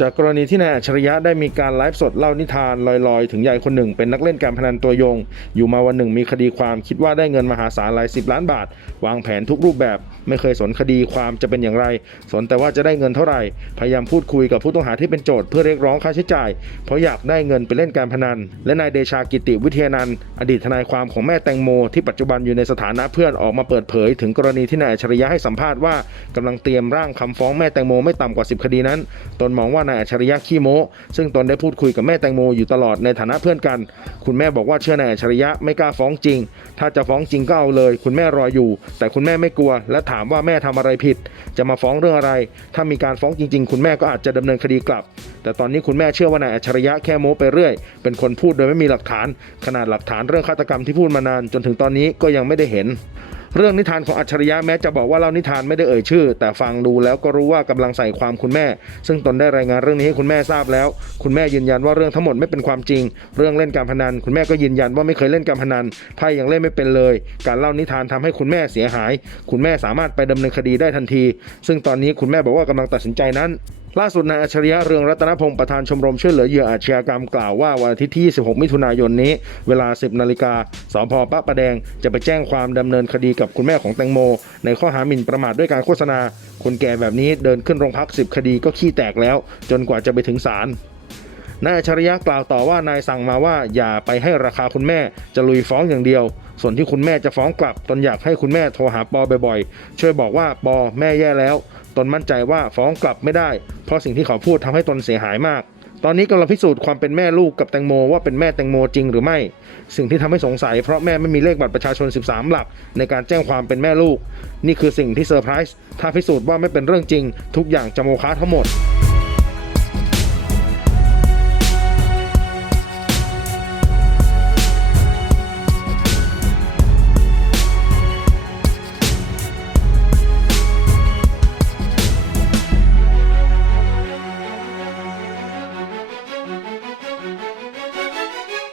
จากกรณีที่นายอัจฉริยะได้มีการไลฟ์สดเล่านิทานลอยๆ ถึงยายคนหนึ่ง เป็นนักเล่นการพนันตัวยง อยู่มาวันหนึ่งมีคดีความคิดว่าได้เงินมหาศาลหลายสิบล้านบาท วางแผนทุกรูปแบบ ไม่เคยสนคดีความจะเป็นอย่างไร สนแต่ว่าจะได้เงินเท่าไหร่ พยายามพูดคุยกับผู้ต้องหาที่เป็นโจทย์เพื่อเรียกร้องค่าใช้จ่าย เพราะอยากได้เงินไปเล่นการพนัน และนายเดชากิติวิทยานันท์อดีตทนายความของแม่แตงโม ที่ปัจจุบันอยู่ในสถานะเพื่อนออกมาเปิดเผย ถึงกรณีที่นายอัจฉริยะให้สัมภาษณ์ว่ากำลังเตรียมร่างคำฟ้องแม่แตงโมไม่ต่ำกว่า 10 คดีนั้นตนมองว่านายอัจฉริยะขี้โม้ซึ่งตนได้พูดคุยกับแม่แตงโมอยู่ตลอดในฐานะเพื่อนกัน คุณแม่บอกว่าเชื่อนายอัจฉริยะไม่กล้าฟ้องจริง ถ้าจะฟ้องจริงก็เอาเลย คุณแม่รออยู่ แต่คุณแม่ไม่กลัว และถามว่าแม่ทำอะไรผิด จะมาฟ้องเรื่องอะไร ถ้ามีการฟ้องจริง ๆ คุณแม่ก็อาจจะดำเนินคดีกลับ แต่ตอนนี้คุณแม่เชื่อว่านายอัจฉริยะแค่โม้ไปเรื่อย เป็นคนพูดโดยไม่มีหลักฐาน ขนาดหลักฐานเรื่องฆาตกรรมที่พูดมานานจนถึงตอนนี้ก็ยังไม่ได้เห็นเรื่องนิทานของอัจฉริยะแม้จะบอกว่าเล่านิทานไม่ได้เอ่ยชื่อ แต่ฟังดูแล้วก็รู้ว่ากำลังใส่ความคุณแม่ ซึ่งตนได้รายงานเรื่องนี้ให้คุณแม่ทราบแล้ว คุณแม่ยืนยันว่าเรื่องทั้งหมดไม่เป็นความจริง เรื่องเล่นการพนัน คุณแม่ก็ยืนยันว่าไม่เคยเล่นการพนันไพ่ยังเล่นไม่เป็นเลย การเล่านิทานทำให้คุณแม่เสียหาย คุณแม่สามารถไปดำเนินคดีได้ทันที ซึ่งตอนนี้คุณแม่บอกว่ากำลังตัดสินใจนั้น ล่าสุดนายอัจฉริยะเรืองรัตนพงศ์ประธานชมรมช่วยเหลือเหยื่ออาชญากรรมกล่าวว่าวันอาทิตย์ที่ 26 มิถุนายนนี้ เวลา 10 นาฬิกาสพปะประแดง จะไปแจ้งความดำเนินคดีกับคุณแม่ของแตงโม ในข้อหาหมิ่นประมาทด้วยการโฆษณา คนแก่แบบนี้เดินขึ้นโรงพัก 10 คดีก็ขี้แตกแล้ว จนกว่าจะไปถึงศาล นายอัจฉริยะกล่าวต่อว่านายสั่งมาว่าอย่าไปให้ราคาคุณแม่จะลุยฟ้องอย่างเดียว ส่วนที่คุณแม่จะฟ้องกลับ ตนอยากให้คุณแม่โทรหาปอบ่อยๆ ช่วยบอกว่าปอแม่แย่แล้ว ตนมั่นใจว่าฟ้องกลับไม่ได้ เพราะสิ่งที่เขาพูดทำให้ตนเสียหายมาก ตอนนี้กำลังพิสูจน์ความเป็นแม่ลูกกับแตงโมว่าเป็นแม่แตงโมจริงหรือไม่ สิ่งที่ทำให้สงสัยเพราะแม่ไม่มีเลขบัตรประชาชน 13 หลัก ในการแจ้งความเป็นแม่ลูก นี่คือสิ่งที่เซอร์ไพรส์ถ้าพิสูจน์ว่าไม่เป็นเรื่องจริง ทุกอย่างจะโมฆะทั้งหมด